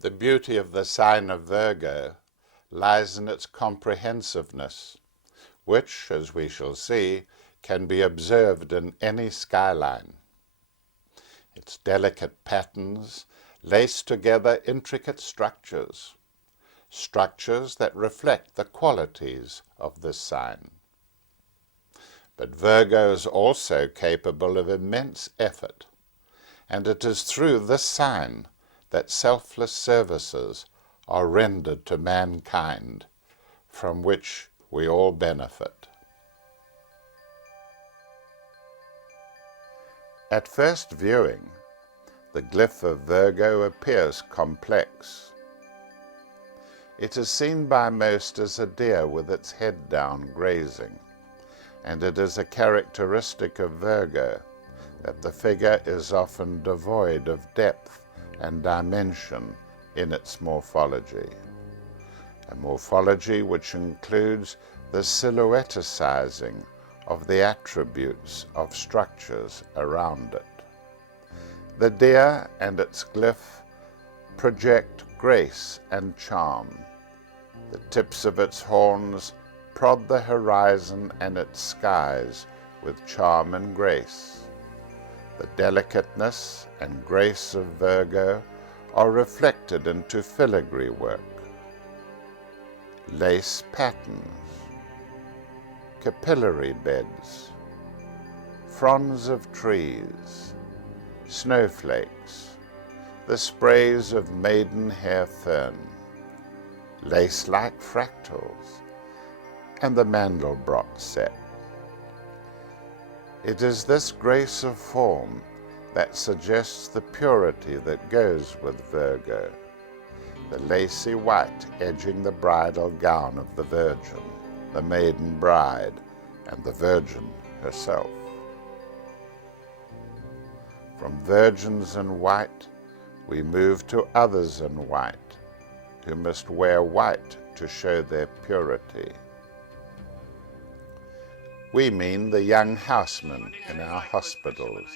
The beauty of the sign of Virgo lies in its comprehensiveness, which, as we shall see, can be observed in any skyline. Its delicate patterns lace together intricate structures, structures that reflect the qualities of this sign. But Virgo is also capable of immense effort, and it is through this sign that selfless services are rendered to mankind, from which we all benefit. At first viewing, the glyph of Virgo appears complex. It is seen by most as a deer with its head down grazing, and it is a characteristic of Virgo that the figure is often devoid of depth and dimension in its morphology, a morphology which includes the silhouetticizing of the attributes of structures around it. The deer and its glyph project grace and charm. The tips of its horns prod the horizon and its skies with charm and grace. The delicateness and grace of Virgo are reflected into filigree work, lace patterns, capillary beds, fronds of trees, snowflakes, the sprays of maidenhair fern, lace-like fractals, and the Mandelbrot set. It is this grace of form that suggests the purity that goes with Virgo, the lacy white edging the bridal gown of the Virgin, the maiden bride, and the Virgin herself. From virgins in white, we move to others in white, who must wear white to show their purity. We mean the young housemen in our hospitals,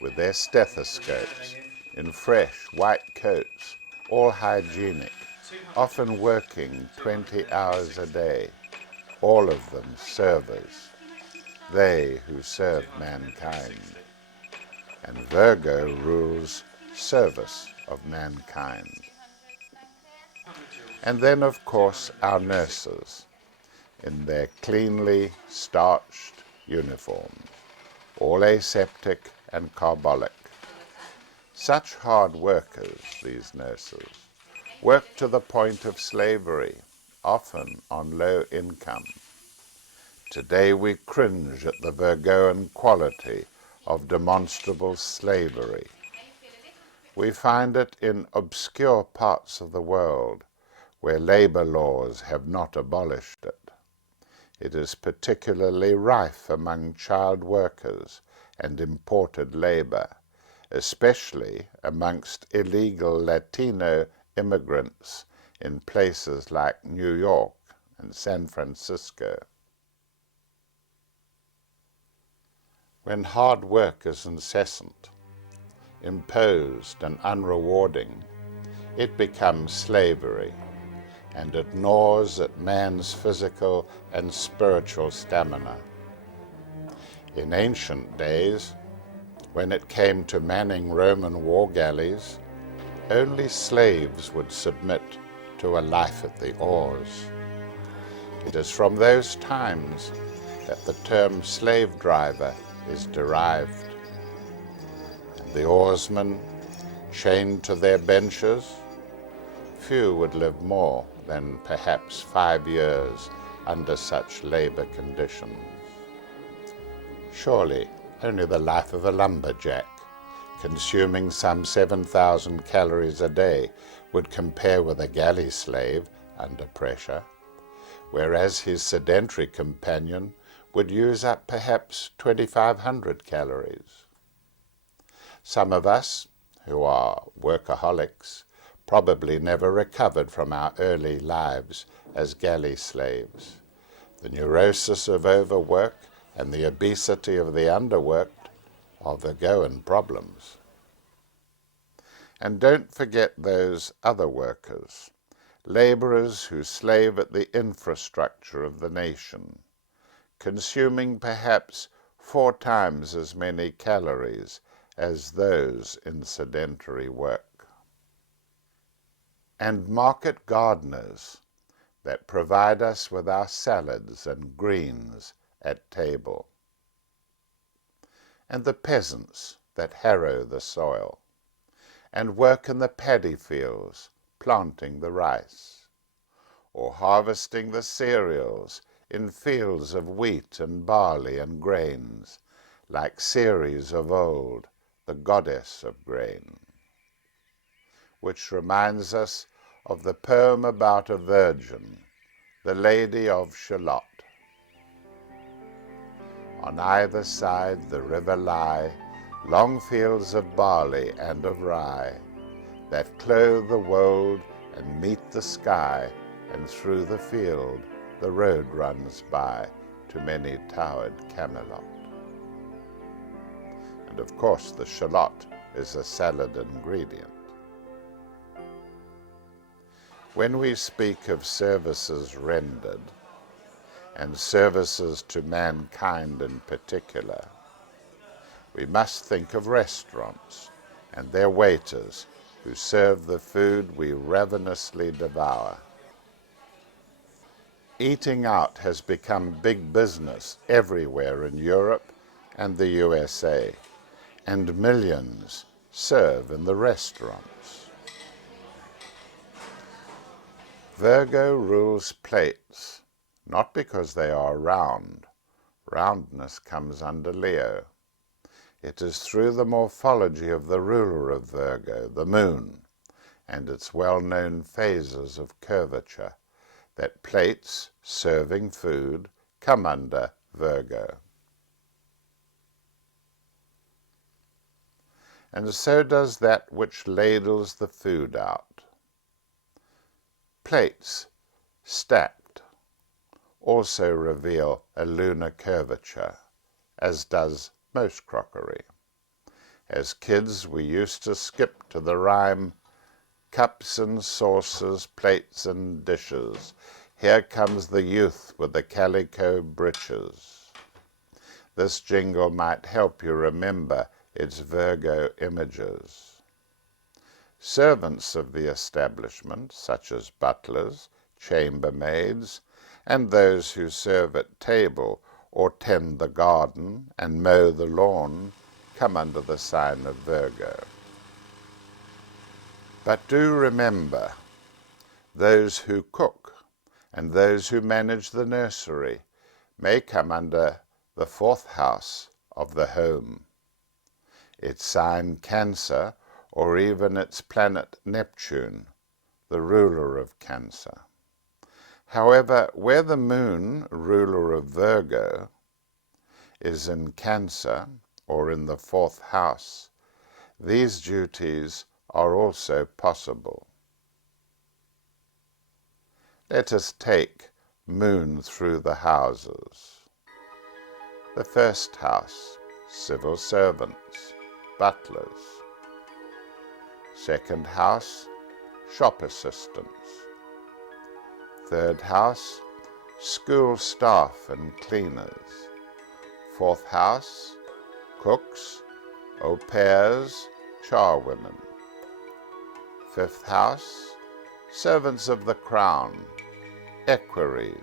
with their stethoscopes, in fresh white coats, all hygienic, often working 20 hours a day, all of them servers, they who serve mankind. And Virgo rules service of mankind. And then, of course, our nurses, in their cleanly starched uniforms, all aseptic and carbolic. Such hard workers, these nurses, work to the point of slavery, often on low income. Today we cringe at the Virgoan quality of demonstrable slavery. We find it in obscure parts of the world where labor laws have not abolished it. It is particularly rife among child workers and imported labor, especially amongst illegal Latino immigrants in places like New York and San Francisco. When hard work is incessant, imposed and unrewarding, it becomes slavery, and it gnaws at man's physical and spiritual stamina. In ancient days, when it came to manning Roman war galleys, only slaves would submit to a life at the oars. It is from those times that the term slave driver is derived. And the oarsmen, chained to their benches, few would live more than perhaps 5 years under such labor conditions. Surely only the life of a lumberjack, consuming some 7,000 calories a day, would compare with a galley slave under pressure, whereas his sedentary companion would use up perhaps 2,500 calories. Some of us, who are workaholics, probably never recovered from our early lives as galley slaves. The neurosis of overwork and the obesity of the underworked are Virgoan problems. And don't forget those other workers, labourers who slave at the infrastructure of the nation, consuming perhaps 4 times as many calories as those in sedentary work. And market gardeners that provide us with our salads and greens at table. And the peasants that harrow the soil and work in the paddy fields, planting the rice, or harvesting the cereals in fields of wheat and barley and grains, like Ceres of old, the goddess of grain. Which reminds us of the poem about a virgin, the Lady of Shalott. On either side the river lie long fields of barley and of rye, that clothe the wold and meet the sky, and through the field the road runs by to many towered Camelot. And of course the shallot is a salad ingredient. When we speak of services rendered, and services to mankind in particular, we must think of restaurants and their waiters who serve the food we ravenously devour. Eating out has become big business everywhere in Europe and the USA, and millions serve in the restaurants. Virgo rules plates, not because they are round. Roundness comes under Leo. It is through the morphology of the ruler of Virgo, the moon, and its well-known phases of curvature, that plates serving food come under Virgo. And so does that which ladles the food out. Plates, stacked, also reveal a lunar curvature, as does most crockery. As kids, we used to skip to the rhyme, cups and saucers, plates and dishes, here comes the youth with the calico breeches. This jingle might help you remember its Virgo images. Servants of the establishment, such as butlers, chambermaids, and those who serve at table or tend the garden and mow the lawn, come under the sign of Virgo. But do remember, those who cook and those who manage the nursery may come under the 4th house of the home, its sign Cancer, or even its planet Neptune, the ruler of Cancer. However, where the moon, ruler of Virgo, is in Cancer or in the 4th house, these duties are also possible. Let us take moon through the houses. The 1st house, civil servants, butlers. 2nd house, shop assistants. 3rd house, school staff and cleaners. 4th house, cooks, au pairs, charwomen. 5th house, servants of the crown, equerries.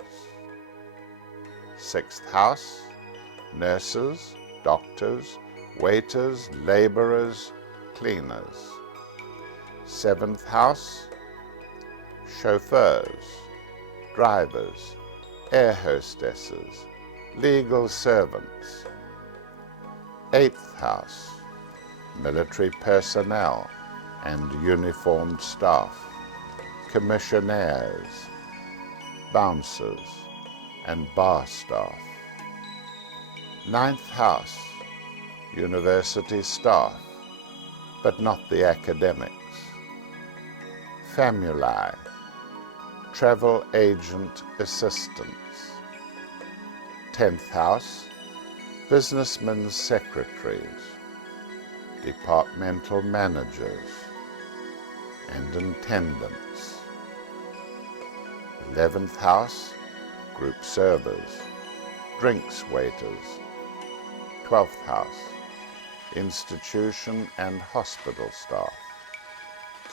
6th house, nurses, doctors, waiters, labourers, cleaners. 7th house, chauffeurs, drivers, air hostesses, legal servants. 8th house, military personnel and uniformed staff, commissionaires, bouncers, and bar staff. 9th house, university staff, but not the academics. Famuli, travel agent assistants. 10th house, businessmen's secretaries, departmental managers, and attendants. 11th house, group servers, drinks waiters. 12th house, institution and hospital staff,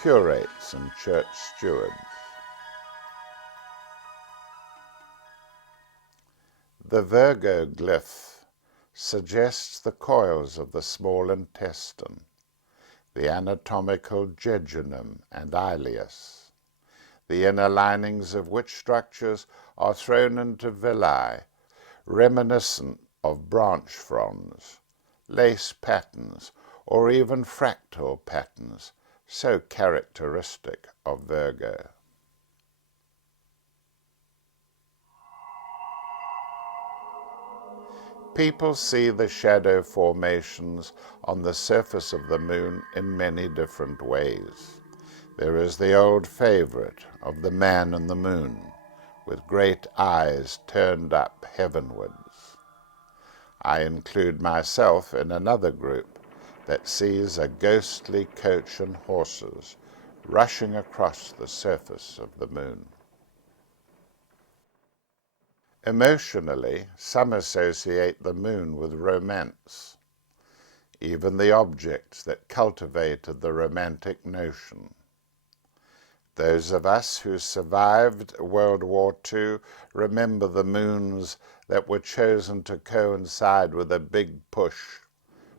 curates and church stewards. The Virgo glyph suggests the coils of the small intestine, the anatomical jejunum and ileus, the inner linings of which structures are thrown into villi, reminiscent of branch fronds, lace patterns, or even fractal patterns, so characteristic of Virgo. People see the shadow formations on the surface of the moon in many different ways. There is the old favorite of the man in the moon, with great eyes turned up heavenwards. I include myself in another group that sees a ghostly coach and horses rushing across the surface of the moon. Emotionally, some associate the moon with romance, even the objects that cultivated the romantic notion. Those of us who survived World War II remember the moons that were chosen to coincide with a big push,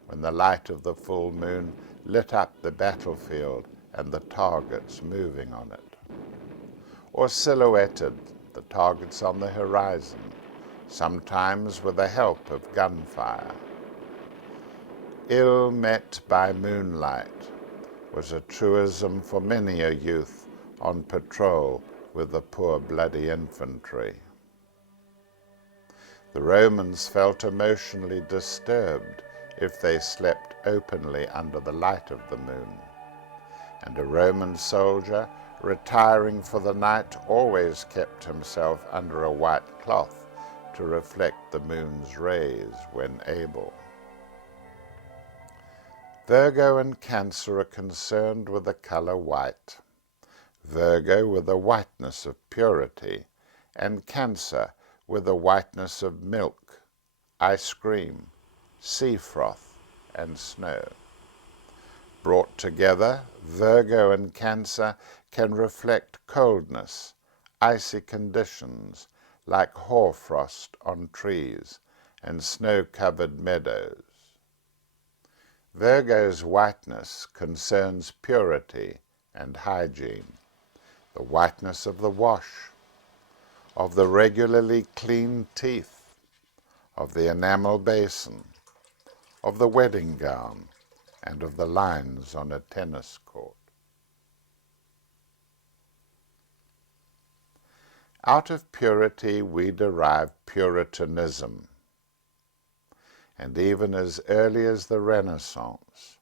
when the light of the full moon lit up the battlefield and the targets moving on it, or silhouetted the targets on the horizon, sometimes with the help of gunfire. Ill met by moonlight was a truism for many a youth on patrol with the poor bloody infantry. The Romans felt emotionally disturbed if they slept openly under the light of the moon, and a Roman soldier retiring for the night always kept himself under a white cloth to reflect the moon's rays when able. Virgo and Cancer are concerned with the color white. Virgo with the whiteness of purity, and Cancer with the whiteness of milk, ice cream, sea froth, and snow. Brought together, Virgo and Cancer can reflect coldness, icy conditions like hoarfrost on trees and snow-covered meadows. Virgo's whiteness concerns purity and hygiene, the whiteness of the wash, of the regularly cleaned teeth, of the enamel basin, of the wedding gown, and of the lines on a tennis court. Out of purity we derive Puritanism, and even as early as the Renaissance,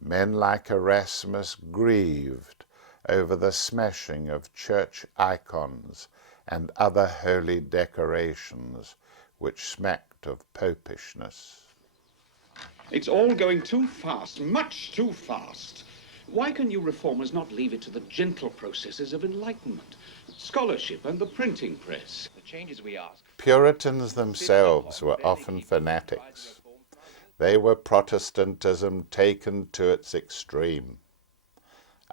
men like Erasmus grieved over the smashing of church icons and other holy decorations which smacked of popishness. It's all going too fast, much too fast. Why can you reformers not leave it to the gentle processes of enlightenment, scholarship and the printing press? The changes we ask. Puritans themselves were often fanatics. They were Protestantism taken to its extreme.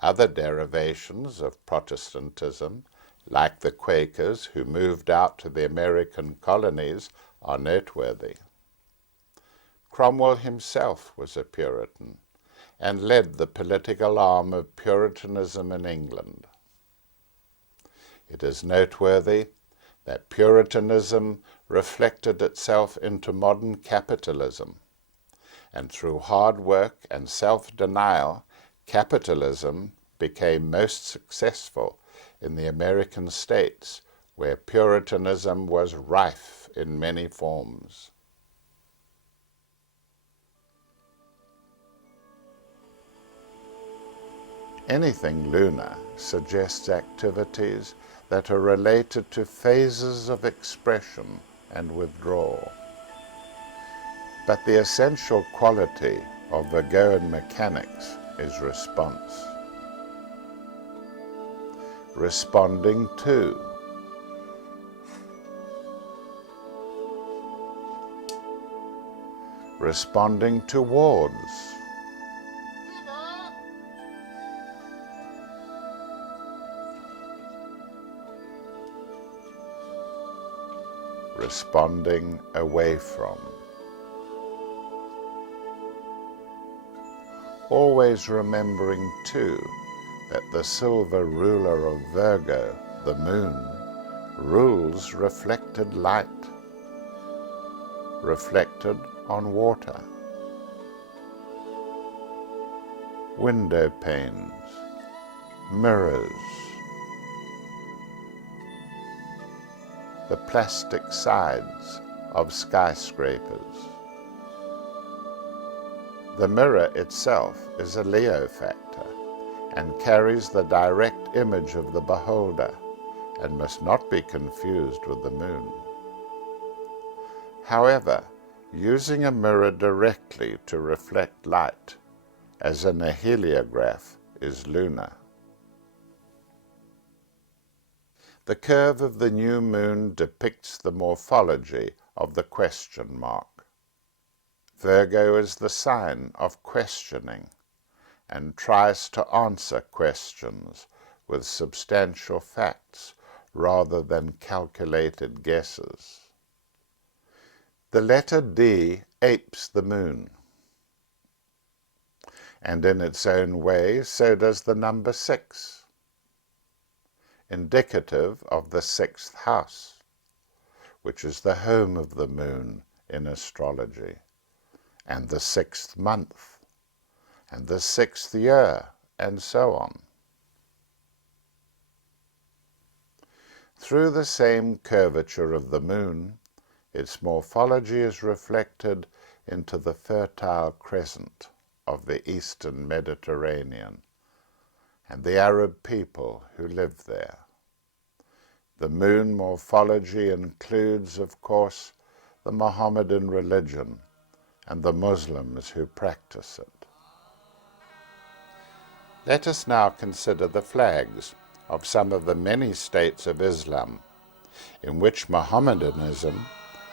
Other derivations of Protestantism, like the Quakers who moved out to the American colonies, are noteworthy. Cromwell himself was a Puritan and led the political arm of Puritanism in England. It is noteworthy that Puritanism reflected itself into modern capitalism, and through hard work and self-denial, capitalism became most successful in the American states, where Puritanism was rife in many forms. Anything lunar suggests activities that are related to phases of expression and withdrawal. But the essential quality of Virgoan mechanics is response. responding to, responding towards, responding away from. Always remembering too that the silver ruler of Virgo, the moon, rules reflected light, reflected on water, window panes, mirrors, the plastic sides of skyscrapers. The mirror itself is a Leo factor and carries the direct image of the beholder and must not be confused with the moon. However, using a mirror directly to reflect light, as in a heliograph, is lunar. The curve of the new moon depicts the morphology of the question mark. Virgo is the sign of questioning and tries to answer questions with substantial facts rather than calculated guesses. The letter D apes the moon, and in its own way so does the number 6, indicative of the 6th house, which is the home of the moon in astrology, and the 6th month, and the 6th year, and so on. Through the same curvature of the moon, its morphology is reflected into the fertile crescent of the eastern Mediterranean and the Arab people who live there. The moon morphology includes, of course, the Mohammedan religion and the Muslims who practice it. Let us now consider the flags of some of the many states of Islam in which Mohammedanism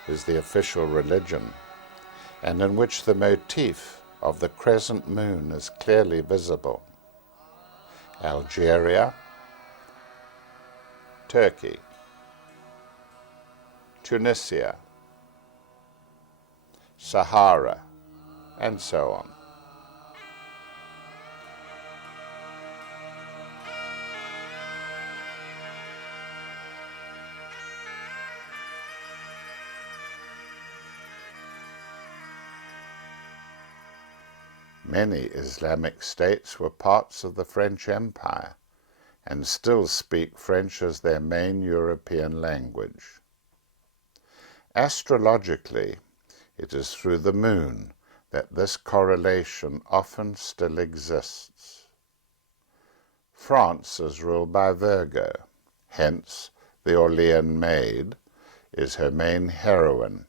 is the official religion and in which the motif of the crescent moon is clearly visible. Algeria, Turkey, Tunisia, Sahara, and so on. Many Islamic states were parts of the French Empire and still speak French as their main European language. Astrologically, it is through the moon that this correlation often still exists. France is ruled by Virgo, hence the Orlean Maid is her main heroine,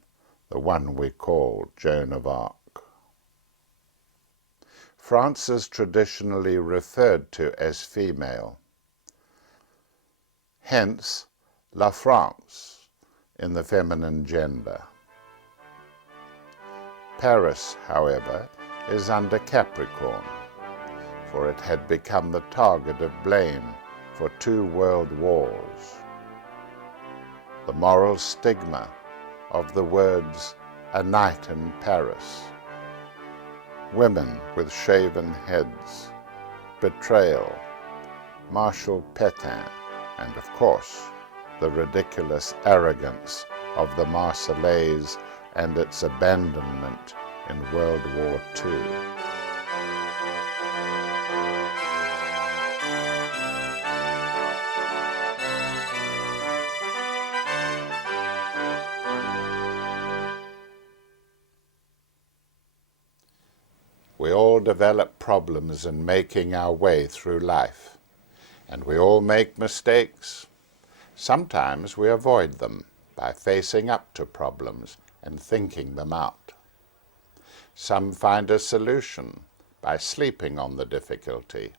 the one we call Joan of Arc. France is traditionally referred to as female, hence La France in the feminine gender. Paris, however, is under Capricorn, for it had become the target of blame for 2 world wars. The moral stigma of the words "a night in Paris," women with shaven heads, betrayal, Marshal Pétain, and of course, the ridiculous arrogance of the Marseillaise and its abandonment in World War II. We all develop problems in making our way through life, and we all make mistakes. Sometimes we avoid them by facing up to problems and thinking them out. Some find a solution by sleeping on the difficulty,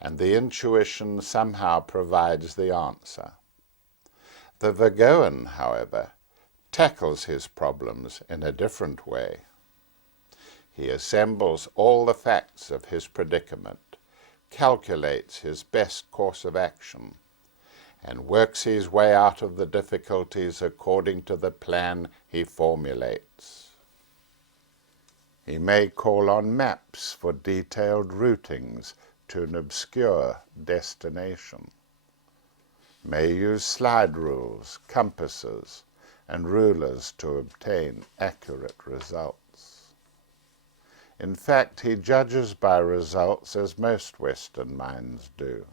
and the intuition somehow provides the answer. The Virgoan, however, tackles his problems in a different way. He assembles all the facts of his predicament, calculates his best course of action, and works his way out of the difficulties according to the plan he formulates. He may call on maps for detailed routings to an obscure destination, may use slide rules, compasses, and rulers to obtain accurate results. In fact, he judges by results as most Western minds do.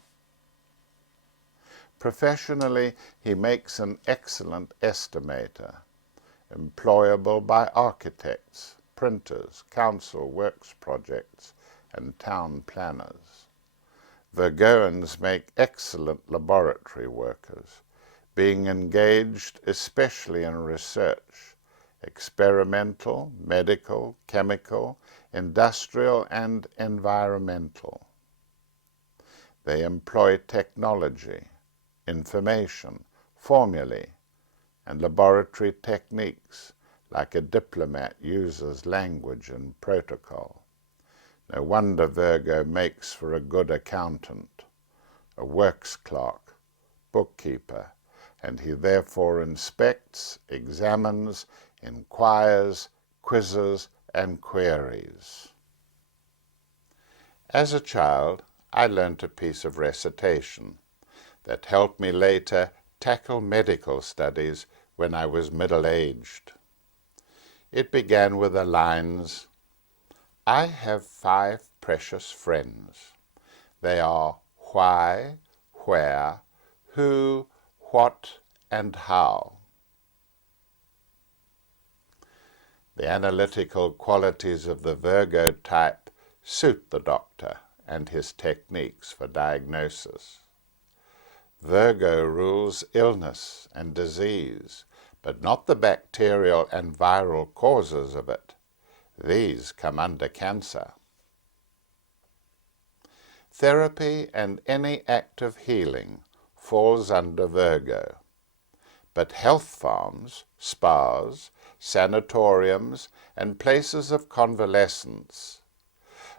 Professionally, he makes an excellent estimator, employable by architects, printers, council works projects, and town planners. Virgoans make excellent laboratory workers, being engaged especially in research, experimental, medical, chemical, industrial, and environmental. They employ technology, information, formulae, and laboratory techniques, like a diplomat uses language and protocol. No wonder Virgo makes for a good accountant, a works clerk, bookkeeper, and he therefore inspects, examines, inquires, quizzes, and queries. As a child, I learnt a piece of recitation that helped me later tackle medical studies when I was middle-aged. It began with the lines, "I have 5 precious friends. They are why, where, who, what, and how." The analytical qualities of the Virgo type suit the doctor and his techniques for diagnosis. Virgo rules illness and disease, but not the bacterial and viral causes of it. These come under Cancer. Therapy and any act of healing falls under Virgo, but health farms, spas, sanatoriums, and places of convalescence,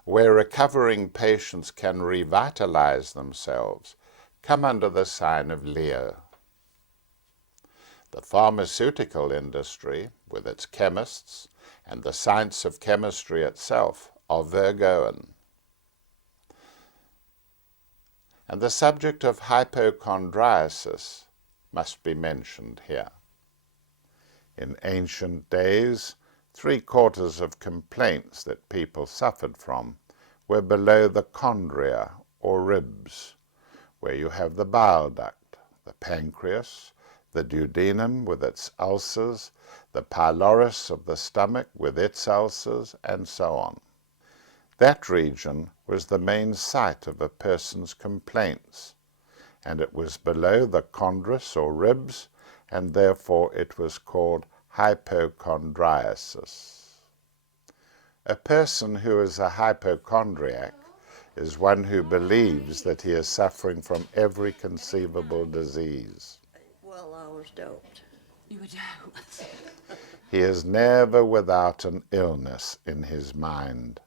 where recovering patients can revitalize themselves, come under the sign of Leo. The pharmaceutical industry, with its chemists, and the science of chemistry itself, are Virgoan. And the subject of hypochondriasis must be mentioned here. In ancient days, 3/4 of complaints that people suffered from were below the chondria, or ribs, where you have the bile duct, the pancreas, the duodenum with its ulcers, the pylorus of the stomach with its ulcers, and so on. That region was the main site of a person's complaints, and it was below the chondrus or ribs, and therefore it was called hypochondriasis. A person who is a hypochondriac is one who believes that he is suffering from every conceivable disease. Well, I was doped. You were doped. He is never without an illness in his mind,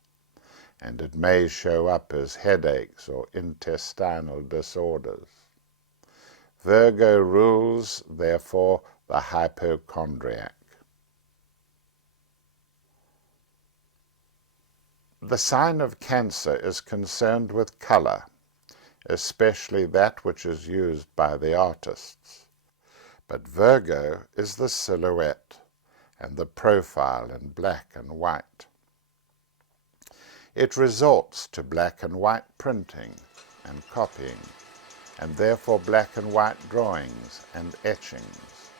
and it may show up as headaches or intestinal disorders. Virgo rules, therefore, the hypochondriac. The sign of Cancer is concerned with color, especially that which is used by the artists. But Virgo is the silhouette and the profile in black and white. It resorts to black and white printing and copying, and therefore black and white drawings and etchings.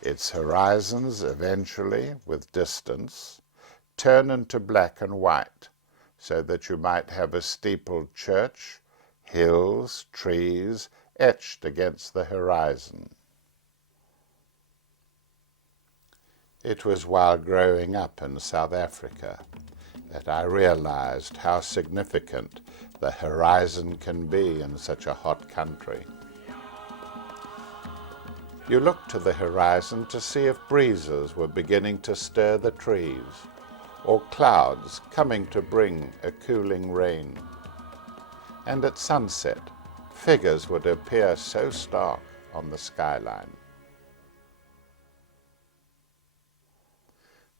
Its horizons eventually, with distance, turn into black and white, so that you might have a steepled church, hills, trees, etched against the horizon. It was while growing up in South Africa that I realized how significant the horizon can be in such a hot country. You looked to the horizon to see if breezes were beginning to stir the trees, or clouds coming to bring a cooling rain. And at sunset, figures would appear so stark on the skyline.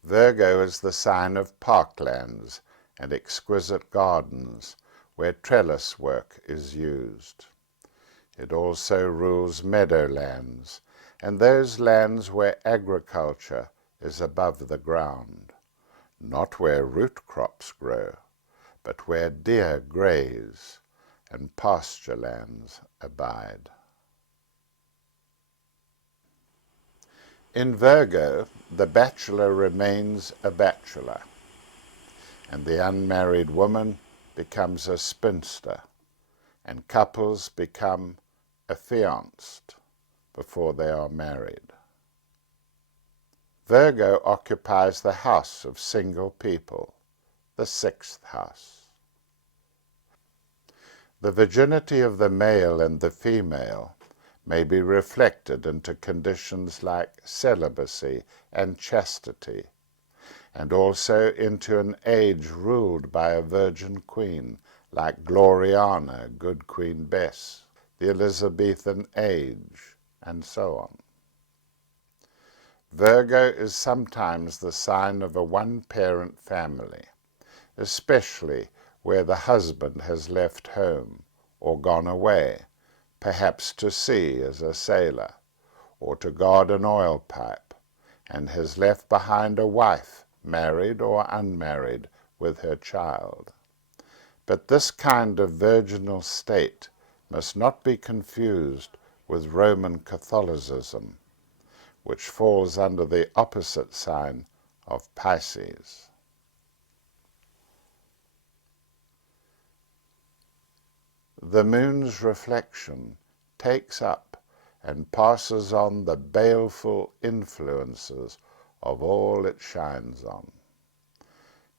Virgo is the sign of parklands and exquisite gardens where trellis work is used. It also rules meadowlands and those lands where agriculture is above the ground, not where root crops grow, but where deer graze and pasture lands abide. In Virgo, the bachelor remains a bachelor, and the unmarried woman becomes a spinster, and couples become affianced before they are married. Virgo occupies the house of single people, the 6th house. The virginity of the male and the female may be reflected into conditions like celibacy and chastity, and also into an age ruled by a virgin queen like Gloriana, good Queen Bess, the Elizabethan age, and so on. Virgo is sometimes the sign of a one-parent family, especially where the husband has left home or gone away, perhaps to sea as a sailor, or to guard an oil pipe, and has left behind a wife, married or unmarried, with her child. But this kind of virginal state must not be confused with Roman Catholicism, which falls under the opposite sign of Pisces. The moon's reflection takes up and passes on the baleful influences of all it shines on.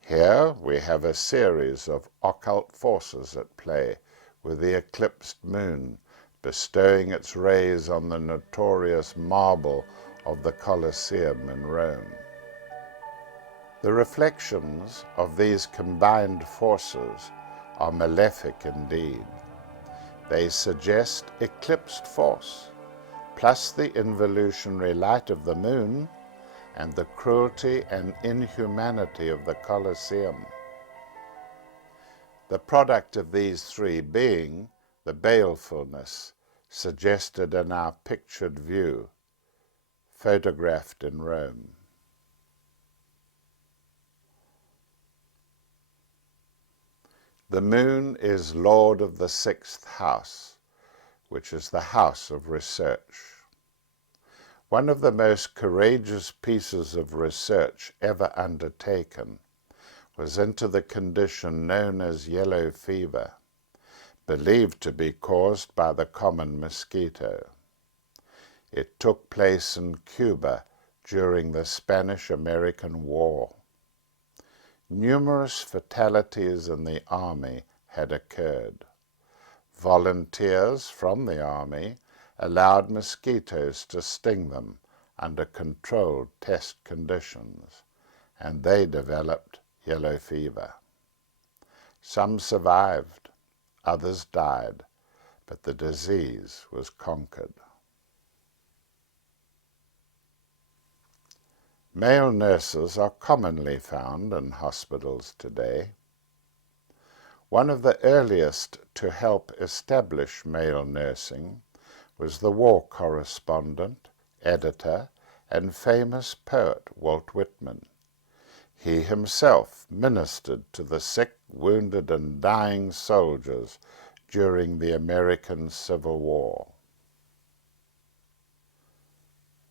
Here we have a series of occult forces at play, with the eclipsed moon bestowing its rays on the notorious marble of the Colosseum in Rome. The reflections of these combined forces are malefic indeed. They suggest eclipsed force, plus the involutionary light of the moon and the cruelty and inhumanity of the Colosseum. The product of these three being the balefulness suggested in our pictured view, photographed in Rome. The moon is lord of the 6th house, which is the house of research. One of the most courageous pieces of research ever undertaken was into the condition known as yellow fever, believed to be caused by the common mosquito. It took place in Cuba during the Spanish-American War. Numerous fatalities in the army had occurred. Volunteers from the army allowed mosquitoes to sting them under controlled test conditions, and they developed yellow fever. Some survived, others died, but the disease was conquered. Male nurses are commonly found in hospitals today. One of the earliest to help establish male nursing was the war correspondent, editor, and famous poet Walt Whitman. He himself ministered to the sick, wounded, and dying soldiers during the American Civil War.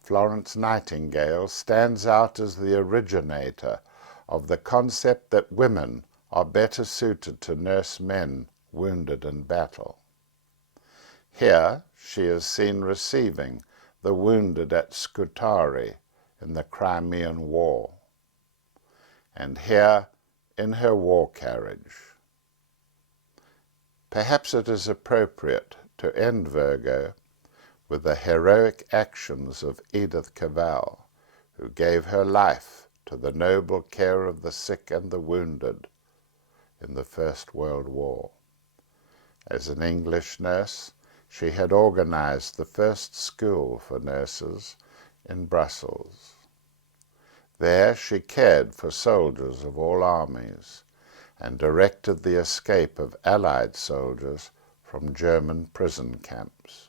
Florence Nightingale stands out as the originator of the concept that women are better suited to nurse men wounded in battle. Here she is seen receiving the wounded at Scutari in the Crimean War, and here in her war carriage. Perhaps it is appropriate to end Virgo with the heroic actions of Edith Cavell, who gave her life to the noble care of the sick and the wounded in the First World War. As an English nurse, she had organized the first school for nurses in Brussels. There she cared for soldiers of all armies and directed the escape of Allied soldiers from German prison camps.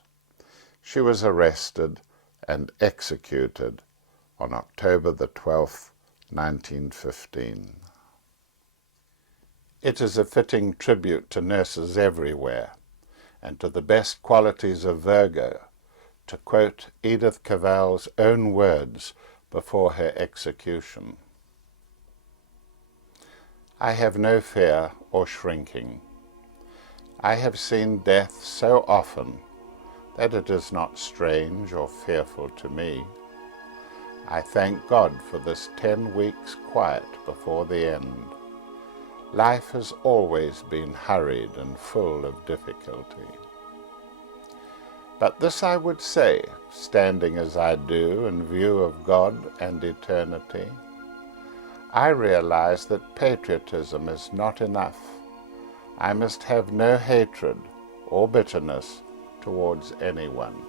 She was arrested and executed on October the 12th, 1915. It is a fitting tribute to nurses everywhere and to the best qualities of Virgo to quote Edith Cavell's own words before her execution. "I have no fear or shrinking. I have seen death so often that it is not strange or fearful to me. I thank God for this 10 weeks' quiet before the end. Life has always been hurried and full of difficulty. But this I would say, standing as I do in view of God and eternity, I realize that patriotism is not enough. I must have no hatred or bitterness towards anyone."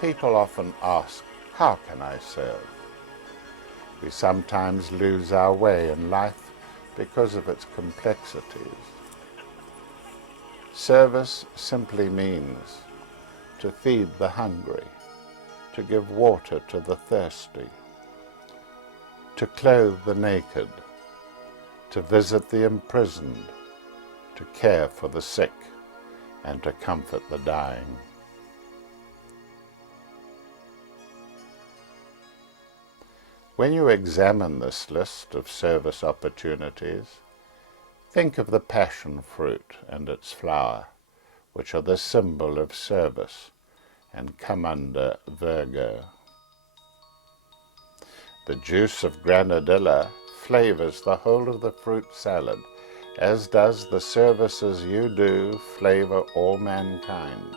People often ask, how can I serve? We sometimes lose our way in life because of its complexities. Service simply means to feed the hungry, to give water to the thirsty, to clothe the naked, to visit the imprisoned, to care for the sick, and to comfort the dying. When you examine this list of service opportunities, think of the passion fruit and its flower, which are the symbol of service and come under Virgo. The juice of granadilla flavors the whole of the fruit salad, as does the services you do flavor all mankind.